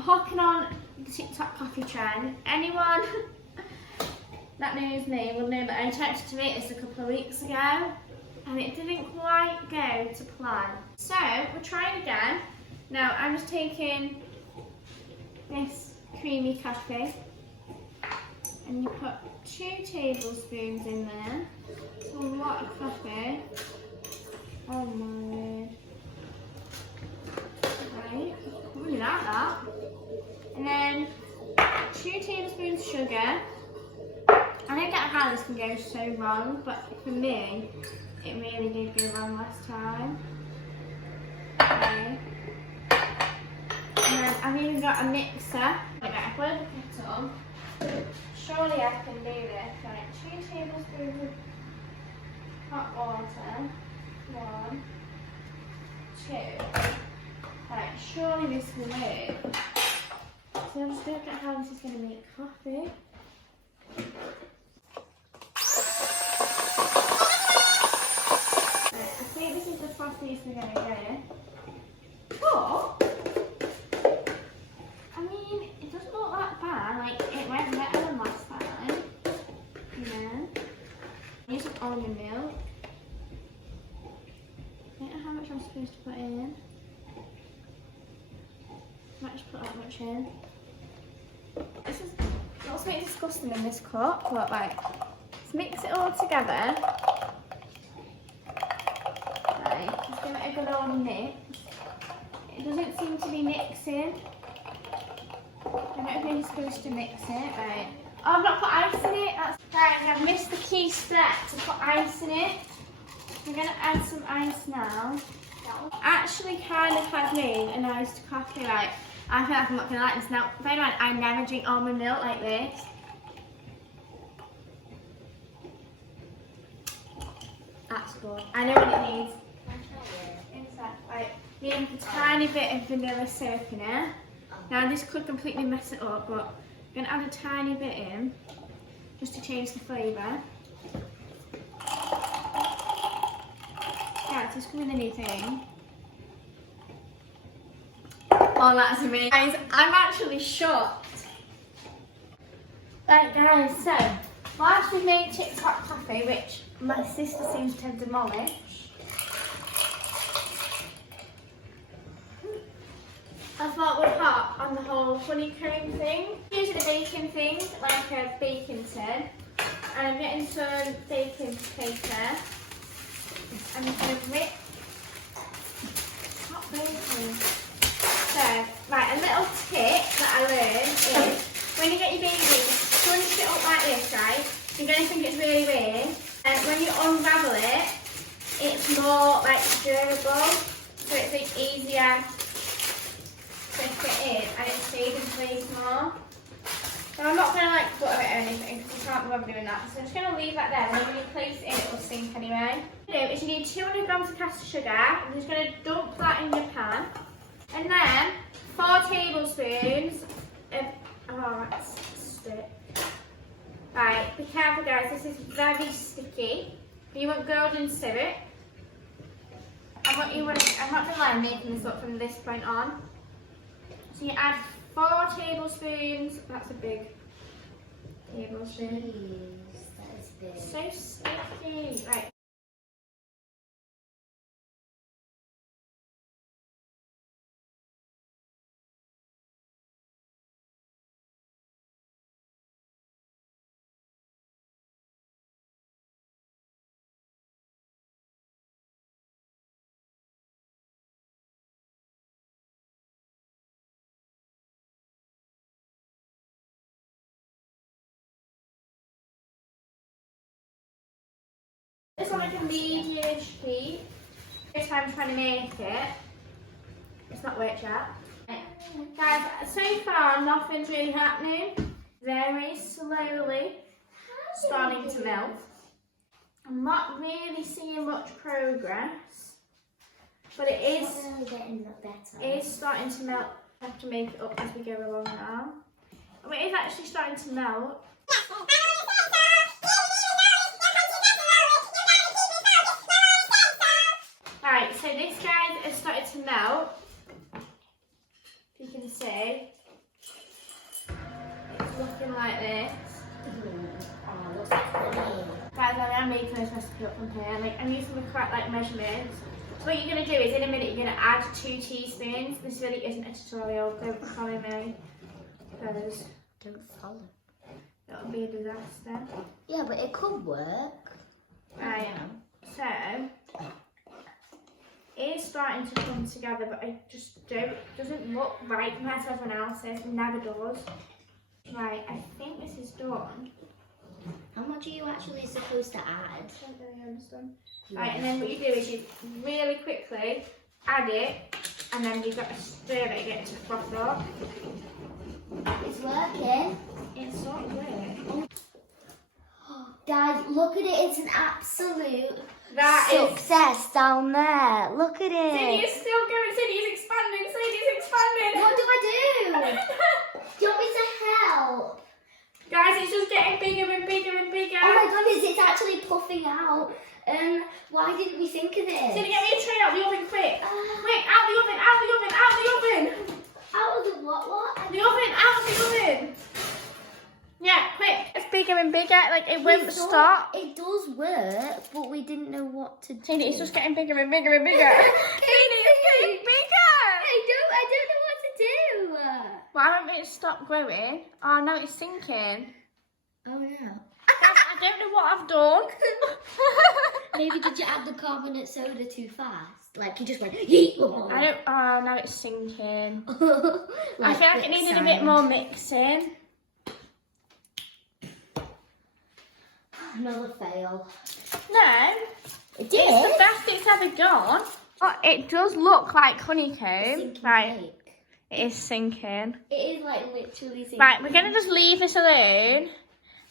hopping on the TikTok coffee trend. Anyone that knows me will know that I attempted to make this a couple of weeks ago and it didn't quite go to plan. So we're trying again. Now I'm just taking this creamy coffee and you put 2 tablespoons in there. It's a lot of coffee. Oh my word. Right, really like that. And then 2 tablespoons sugar. I don't get how this can go so wrong, but for me, it really did go wrong last time. Okay. And then I've even got a mixer. Okay, I've got the kettle. Surely I can do this. Right, 2 tablespoons of hot water. 1, 2. Right, surely this will work. So I just don't get how this is going to make coffee. Right, I think this is the frothiest we're going to get. But, I mean, it doesn't look that bad. Like, it went better than last time. Yeah. I use some almond milk. I don't know how much I'm supposed to put in. I might just put that much in. This is not so disgusting in this cup, but like, let's mix it all together. Right, let's give it a good old mix. It doesn't seem to be mixing. I don't know if you're supposed to mix it. Right. Oh, I've not put ice in it. That's right. I've missed the key step to put ice in it. I'm going to add some ice now. Actually kind of have made a nice coffee. Like, I feel like I'm not going to like this. Now, bear in mind, I never drink almond milk like this. That's good. I know what it needs. Inside, like, need a tiny bit of vanilla syrup in it. Now, this could completely mess it up, but I'm going to add a tiny bit in just to change the flavour. Yeah, it's just going to be the new thing. Oh, that's amazing. Guys, I'm actually shocked. Right guys, so whilst we've made TikTok coffee, which my sister seems to have demolished, I thought we'd hop on the whole honeycomb thing. Using a baking thing, like a baking tin, and I'm getting some baking paper. I'm just going to rip. Not baking. So, right, a little tip that I learned is when you get your baby, crunch it up like this, right? You're going to think it's really weird. And when you unravel it, it's more like durable, so it's like easier to fit in and it stays in place more. So I'm not going to like butter it or anything because you can't be bothered doing that. So I'm just going to leave that there, and then when you place it in, it will sink anyway. What you do is you need 200 grams of caster sugar. I'm just going to dump that in your pan. And then 4 tablespoons of, oh that's stick. Right, be careful guys, this is very sticky. You want golden syrup. I'm not going to lie, I'm making this up from this point on. So you add 4 tablespoons, that's a big tablespoon. Jeez, that is big. So sticky. Right. This one like a medium heat. This time I'm trying to make it. It's not worked yet. Guys, so far nothing's really happening. Very slowly starting to melt. I'm not really seeing much progress, but it is getting better. It is starting to melt. I have to make it up as we go along now. Oh, it is actually starting to melt. Right, so this guys has started to melt. You can see like this. Oh, looks funny. Guys, I'm making this recipe up from here. Like, I'm using the correct like measurements. So what you're gonna do is in a minute you're gonna add 2 teaspoons. This really isn't a tutorial. Don't follow me, because Don't follow. it'll be a disaster. Yeah, but it could work. Right. So it is starting to come together, but I just doesn't look right compared to everyone else's. It never does. Right. I think this is done. How much are you actually supposed to add? I don't really understand. Right, and then what you do is you really quickly add it, and then you've got to stir it and get it to froth up. It's working. It's not weird. Guys, look at it. It's an absolute That is. success down there. Look at Sadie it. is still going. Sadie's expanding. Sadie's expanding. What do I do? Do you want me to help? Guys, it's just getting bigger and bigger and bigger. Oh my goodness, it's actually puffing out. Why didn't we think of this? Sadie, get me a tray out the oven quick. Quick, out the oven, out the oven, out the oven. Out of the what? The oven, out of the oven. Yeah, quick. It's bigger and bigger. Like, it won't stop. It does work, but we didn't know what to do. Sadie, it's just getting bigger and bigger and bigger. Sadie, it's getting bigger. I don't know what to do. Why won't it stop growing? Oh, no, it's sinking. Oh no. I don't know what I've done. Maybe did you add the carbonate soda too fast? Like you just went yeet. I don't. Oh, now it's sinking. I Like feel like it needed a bit more mixing. Another fail. No, It it's the best it's ever gone. Oh, it does look like honeycomb. Right, Cake. it is sinking. It is like literally sinking. Right, we're gonna just leave this alone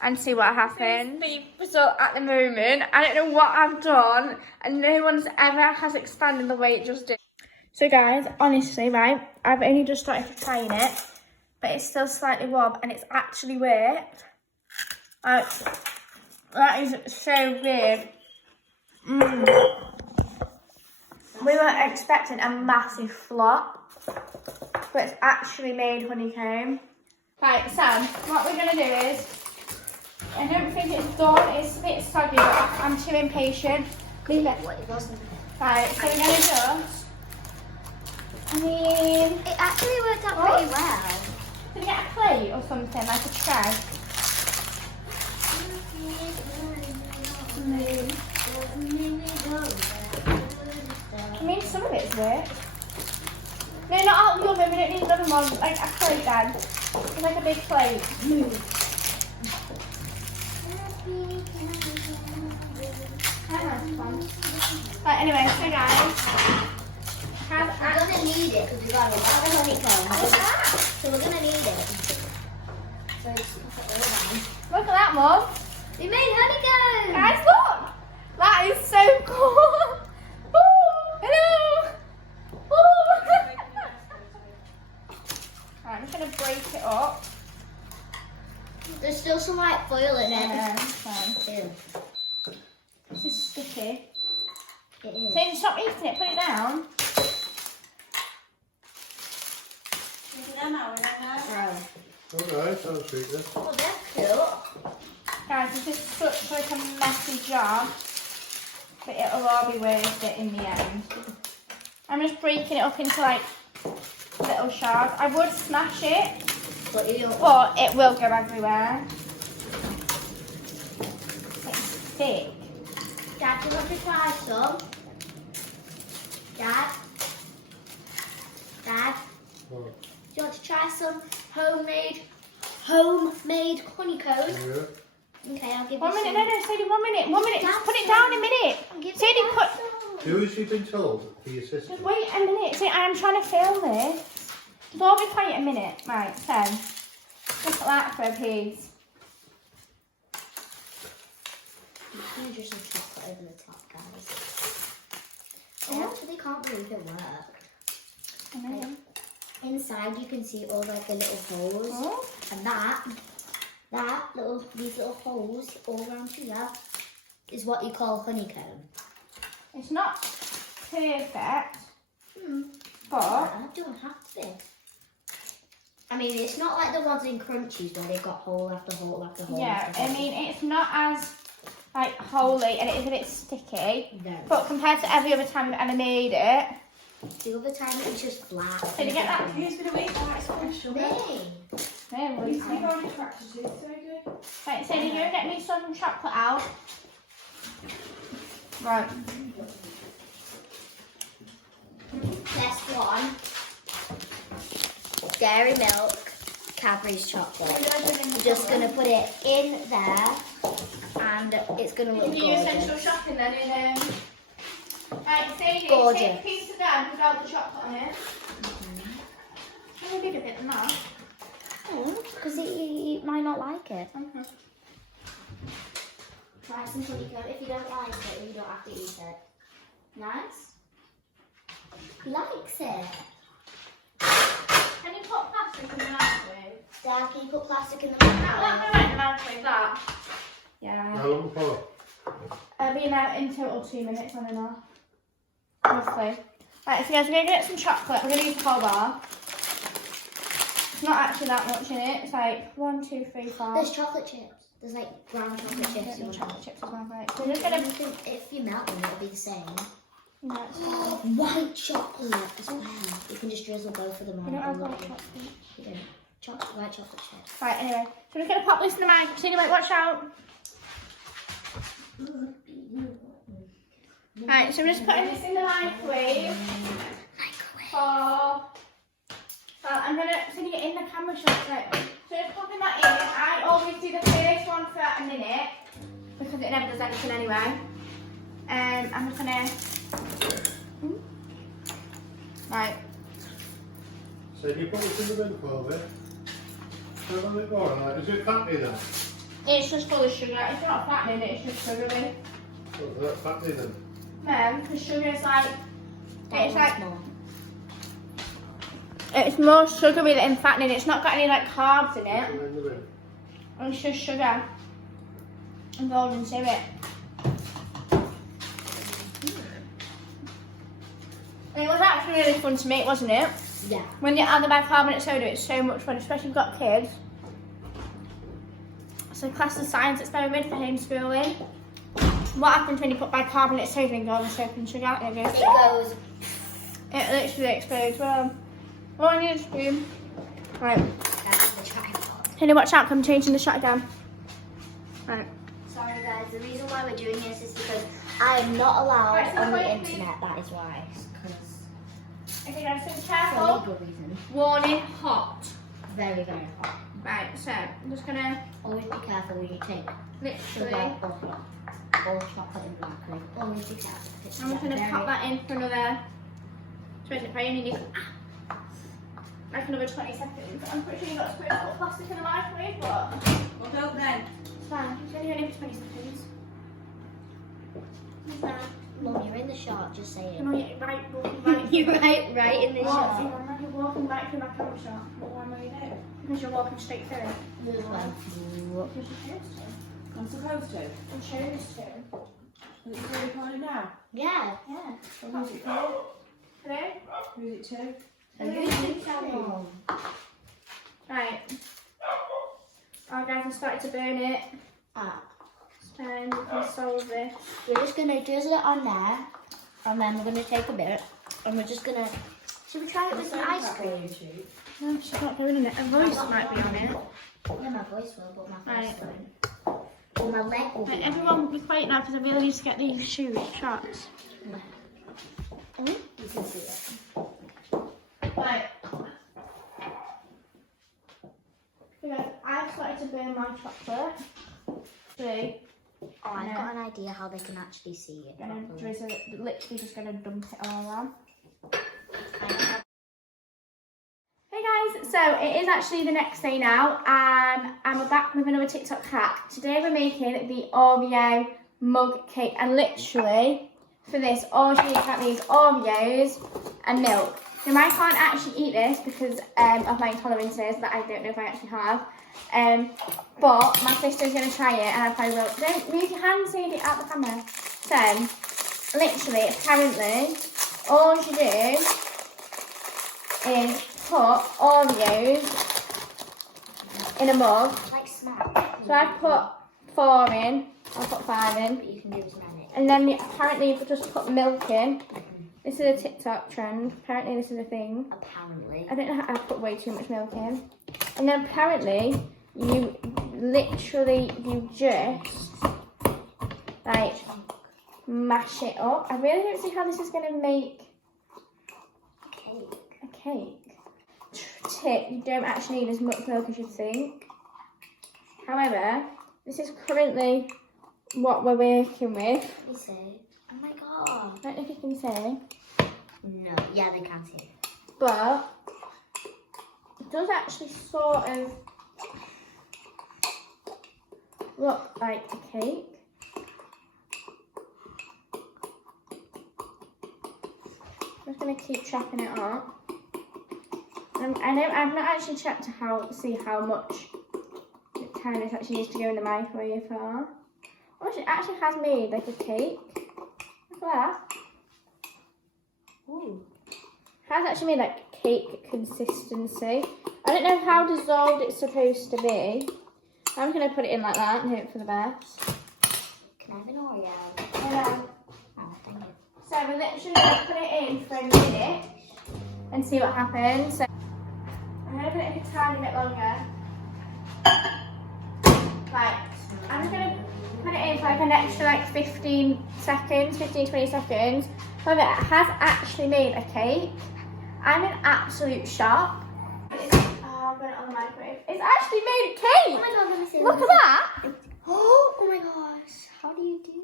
and see what happens. The result at the moment, I don't know what I've done, and no one's ever has expanded the way it just did. So guys, honestly, right, I've only just started trying it, but it's still slightly warm, and it's actually worked. That is so weird. We were expecting a massive flop, but it's actually made honeycomb. Right, Sam, what we're going to do is, I don't think it's done, it's a bit soggy, but I'm too impatient. Leave it. What it wasn't. Right, so we're going to just, It actually worked out pretty well. can we get a plate or something, like a tray? I mean, some of it's worked. No, not out of the oven, we don't need another one, like a plate then. It's like a big plate. Right, anyway, so guys, We're gonna need it because we got a lot of honeycomb. So we're gonna need it. So just put it all down. look at that, Mum. We made honeycomb! Guys, look! That is so cool! Ooh, hello! Ooh. Right, I'm just going to break it up. There's still some white foil in it. Yeah, fine. Ew. This is sticky. It is. So stop eating it, put it down. Alright, I'll treat this. Oh, that's cool. Guys, this is such like a messy job, but it'll all be worth it in the end. I'm just breaking it up into like little shards. I would smash it, But you don't. but it will go everywhere. It's thick. Dad, do you want to try some? Dad? Dad? Oh, Do you want to try some homemade honeycomb? yeah. Okay, I'll give 1 you minute, some. no, Sadie, 1 minute, 1 minute. Just put it down a minute. I'll give Sadie, you put. some. Who has she been told? For your sister? Just wait a minute. See, I'm trying to film this. Just all be quiet a minute. Right, so look at that for a piece. I'm gonna just some chocolate over the top, guys. I actually can't believe it worked. I know. Inside you can see all like the little holes, Oh. and these little holes all around here is what you call honeycomb. It's not perfect, but I don't have to be. I mean, it's not like the ones in Crunchies where they've got hole after hole after hole. Yeah, after I hole. mean, it's not as like holy and it is a bit sticky. No. But compared to every other time I've ever made it, The other time it was just flat. did you get that? Who's been away for that special? Me. We've already practiced it, so good. Right, so you're gonna get me some chocolate out. Right. Test one. Dairy milk, Cadbury's chocolate. I'm just going to put it in there and it's going to look You do gorgeous. essential shopping then in right, Sadie, Gorgeous. take a piece of that without the chocolate on it. Maybe a bigger bit than that. Because he might not like it. Mm-hmm. Try some honeycomb. If you don't like it, you don't have to eat it. Nice. He likes it. Can you put plastic in the microwave? Dad, can you put plastic in the That microwave? one in the microwave, that. Yeah. How long for? It'll be in total 2 minutes on and off. Roughly. Right, so guys, we're going to get some chocolate. We're going to use the whole bar. It's not actually that much in it. It's like 1, 2, 3, 4. There's chocolate chips. There's like brown chocolate chips. There's in chocolate it. chips as well. Right. So we're just going to... If you melt them, it'll be the same. No, it's fine. White chocolate as well. You can just drizzle both of them on. We don't have and white look- chocolate. You don't. White chocolate chips. Right, anyway. So we're going to pop this in the microwave. So anyway, watch out. Right, so we're just putting this in the microwave for... Well, I'm going to... So you get in the camera shot, right? So just popping that in. I always do the first one for a minute because it never does anything anyway. I'm just going to... Right. So you put this in the milk over. How long it go on? Is it fatty then? It's just full of sugar. It's not fattening, it's just sugary. Oh, is that fatty then? Because sugar is like... It's That like... one's more. It's more sugary than fattening. It's not got any like carbs in it. And then the milk. It's just sugar involved into it. And it was actually really fun to make, wasn't it? Yeah. When you add the bicarbonate soda, it's so much fun, especially if you've got kids. So class of science experiment for homeschooling. What happens when you put bicarbonate soda in all the soap and sugar? And it goes... It goes. It literally explodes. Well, I need a spoon. Right. That's the tripod. Can you watch out? I'm changing the shot again. Right. Sorry guys, the reason why we're doing this is because I am not allowed Right, so on the wait, please. internet. That is why. Because Okay, guys, so be for a careful. legal reason. Warning, hot. Very, very hot. Right, so I'm just gonna Always be careful when you take sugar literally. or chocolate in the microwave. Always be careful. It's I'm just gonna very- pop that in for another. Suppose it probably only needs like another 20 seconds. I'm pretty sure you've got to put plastic in the microwave, but Well, don't then. it's fine. It's only going for 20 seconds. It's fine. Mum, you're in the shot. Just say You know, it. you're right, walking right. You're right in the shot. You're walking right through my camera shot. What one will you do? Because you're walking straight through. Move on. Because you're supposed to. I'm supposed to. I'm supposed to. Is it still recording now? Yeah. Yeah. Well, who's it for? Hello? Who's it to? Mum. Right. Our guys have started to burn it. Ah. And we can solve this. We're just gonna drizzle it on there, and then we're gonna take a bit, and we're just gonna. Should we try it with some ice cream? No, she's not doing it. Her voice might be on it. Yeah, my voice will, but my face Right. won't. Well, my leg will be. Right, on. everyone be quiet now because I really need to get these shots. You can see it. Right. So I've started to burn my chocolate. So Oh, I've got an idea how they can actually see it. gonna properly. drizzle it, literally just gonna dump it all on. Hey guys, so it is actually the next day now and I'm back with another TikTok hack. Today we're making the Oreo mug cake and literally for this all you need that needs Oreos and milk. Now I can't actually eat this because of my intolerances that I don't know if I actually have. But my sister's going to try it and I probably will. Don't move your hands, Sadie, out the camera. So, literally, apparently, all you do is put Oreos in a mug. Like smack. So I put 4 in. I'll put 5 in. But you can do smack it. And then apparently you just put milk in. This is a TikTok trend. Apparently this is a thing. Apparently. I don't know how I put way too much milk in. And then apparently you just like mash it up. I really don't see how this is gonna make a cake. Tip, you don't actually need as much milk as you think. However, this is currently what we're working with. Let me see. Oh my god. I don't know if you can see. No, yeah, they can't see. But it does actually sort of look like a cake. I'm just gonna keep chopping it up. I know I've not actually checked to see how much time this actually needs to go in the microwave for. Oh, it actually has made like a cake. Look at that. Ooh. It has actually made like cake consistency. I don't know how dissolved it's supposed to be. I'm gonna put it in like that and hope for the best. Can I have an Oreo? Oh, thank you. So we're literally gonna put it in for a minute and see what happens. So I'm gonna put it in a tiny bit longer. Right, I'm just gonna put it in for like an extra like 15 seconds, 20 seconds. However, it has actually made a cake. I'm in absolute shock. I'll put it on the microwave. It's actually made a cake! Oh my god, let me see. Look at that! Oh my gosh, how do you do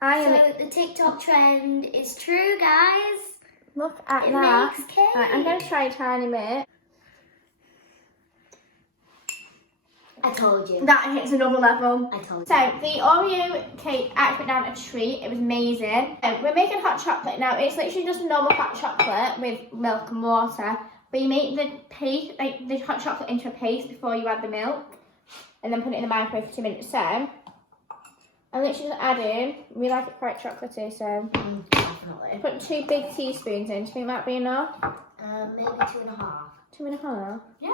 that? So the TikTok trend is true, guys. Look at It that. makes cake. Right, I'm going to try a tiny bit. I told you. That hits another level. I told you. So the Oreo cake actually went down a treat. It was amazing. We're making hot chocolate now. It's literally just a normal hot chocolate with milk and water. But you make the paste, like the hot chocolate into a paste before you add the milk, and then put it in the microwave for 2 minutes. So I'm literally just adding. We like it quite chocolatey, so Definitely. put 2 big teaspoons in. Do you think that'd be enough? Maybe 2.5. 2.5. Yeah,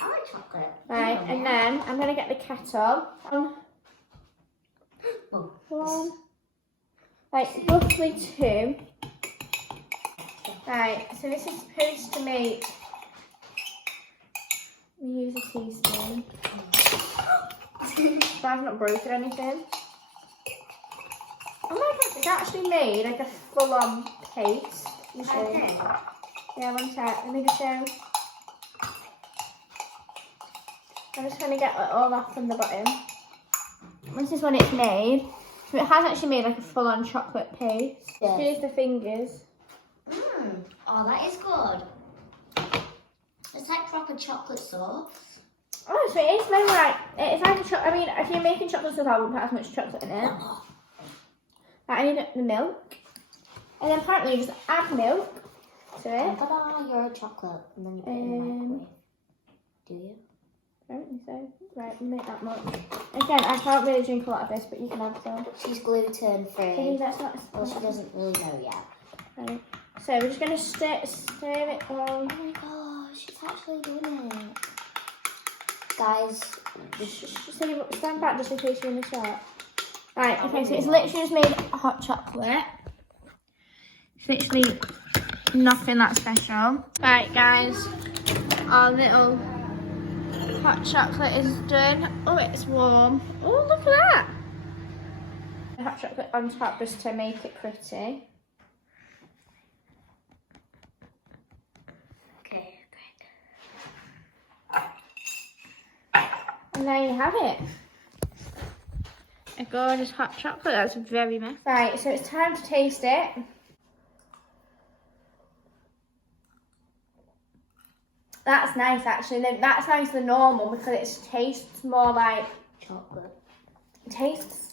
I like chocolate. Right, and then I'm gonna get the kettle. One, like roughly 2. Right, so this is supposed to make. We use a teaspoon. So I've not broken anything. Oh my gosh, it's actually made like a full-on paste. You see? Yeah, one sec. Let me just show. I'm just trying to get it all off from the bottom. This is when it's made. So it has actually made like a full-on chocolate paste. Yeah. Here's the fingers. Oh, that is good. It's like proper chocolate sauce. Oh, so it is maybe like, it's like a chocolate, I mean, if you're making chocolate sauce, I wouldn't put as much chocolate in it. Right, I need the milk. And then apparently you just add milk to it. Ta-da, your chocolate. And then you put it in the microwave. Do you? Apparently so. Right, we make that much. Again, I can't really drink a lot of this, but you can have some. She's gluten Maybe free. that's not. Well, she doesn't really know yet. Right. So we're just going to stir it all. Oh my gosh, she's actually doing it. Guys, Stand back just in case you're in the shot. Right, okay, so it's literally just made hot chocolate. It's literally nothing that special. Right, guys, our little hot chocolate is done. Oh, it's warm. Oh, look at that. The hot chocolate on top just to make it pretty. okay, great. And there you have it. A gorgeous hot chocolate. That's very nice. Right, so it's time to taste it. That's nice, actually. That's nicer than normal because it tastes more like Chocolate. it tastes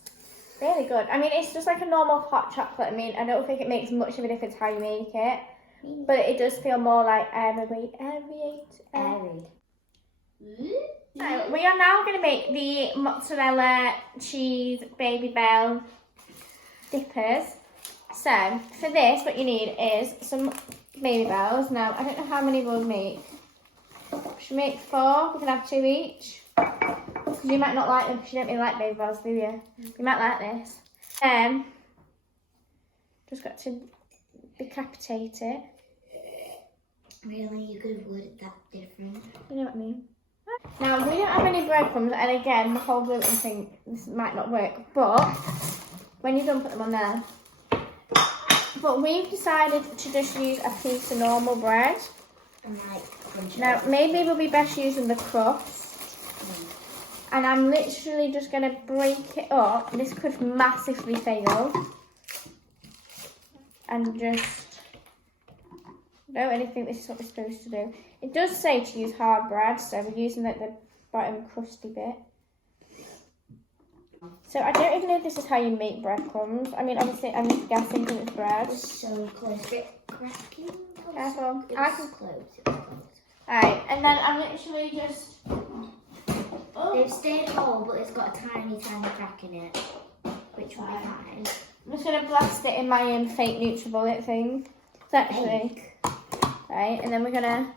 really good. I mean, it's just like a normal hot chocolate. I mean, I don't think it makes much of a difference how you make it, but it does feel more like airy. So we are now going to make the mozzarella cheese baby bell dippers. So for this, what you need is some baby bells. Now I don't know how many we'll make. Should we make 4? We can have 2 each. Because you might not like them because you don't really like baby balls, do you? You might like this. Just got to decapitate it. Really, you could have worded that different. You know what I mean? Now, we don't have any breadcrumbs, and again, the whole gluten thing, this might not work, but when you're done, put them on there. But we've decided to just use a piece of normal bread. And like, Now, maybe we'll be best using the crust. And I'm literally just going to break it up. This could massively fail. And just, I don't really think this is what we're supposed to do. It does say to use hard bread, so we're using like the bottom crusty bit. So I don't even know if this is how you make breadcrumbs. I mean, obviously I'm just guessing because it's bread. It's so close. Cracking. Careful. It was close. Alright, and then I'm literally just... They've stayed whole, but it's got a tiny, tiny crack in it, which will be fine. I'm just going to blast it in my fake NutriBullet thing. It's actually... Right, and then we're going to...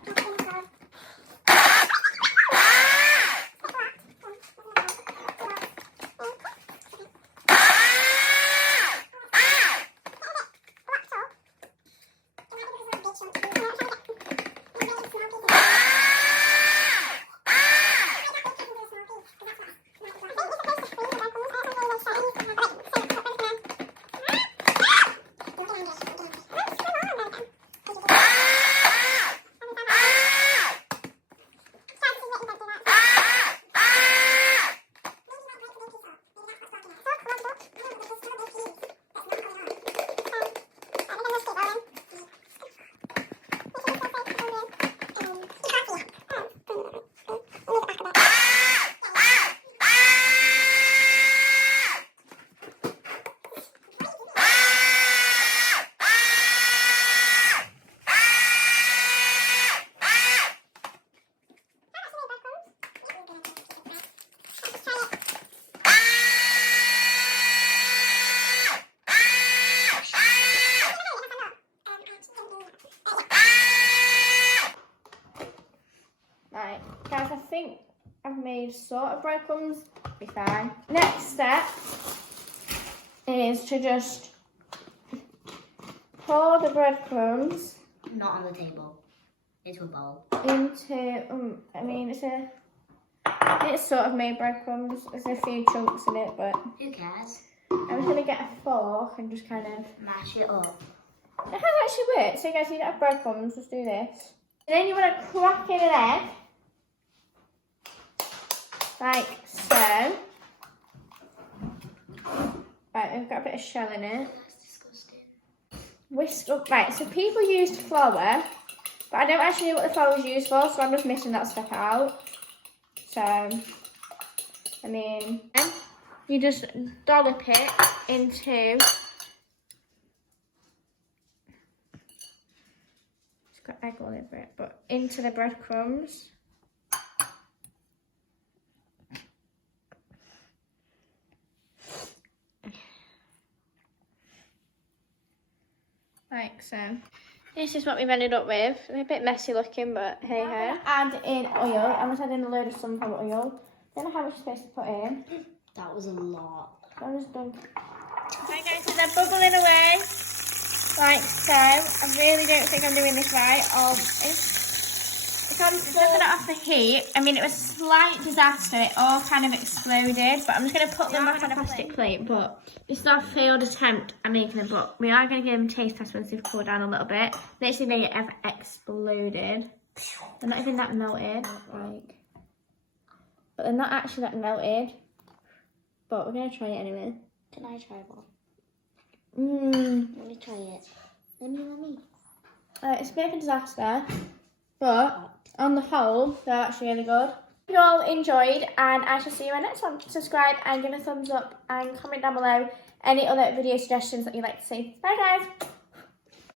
Right, guys, I think I've made sort of breadcrumbs. Be fine. Next step is to just pour the breadcrumbs. Not on the table. Into a bowl. Into, I mean, it's sort of made breadcrumbs. There's a few chunks in it, but Who cares? I'm just gonna get a fork and just kind of Mash it up. It has actually worked. So guys, you don't have breadcrumbs, just do this. And then you want to crack in an egg. Like so. Right, we've got a bit of shell in it. That's disgusting. Whisk up. Right, so people used flour, but I don't actually know what the flour was used for, so I'm just missing that step out. So, I mean, you just dollop it into... It's got egg all over it, but into the breadcrumbs. Like so. This is what we've ended up with. It's a bit messy looking, but hey ho. Add in oil. I'm just adding a load of sunflower oil. Don't know how much you're supposed to put in. That was a lot. I just don't. Right guys, so they're bubbling away. Like so. I really don't think I'm doing this right. If I'm flipping it off the heat, I mean it was a slight disaster. It all kind of exploded, but I'm just going to put them back on a plastic plate. But this is our failed attempt at making them, but we are going to give them taste tests once they've cooled down a little bit. Literally, they have exploded. They're not even that melted, like, but they're not actually that melted. But we're going to try it anyway. Can I try one? Let me try it. Let me. It's a bit of a disaster, but on the whole, they're actually really good. Hope you all enjoyed, and I shall see you in the next one. Subscribe and give a thumbs up and comment down below any other video suggestions that you'd like to see. Bye guys!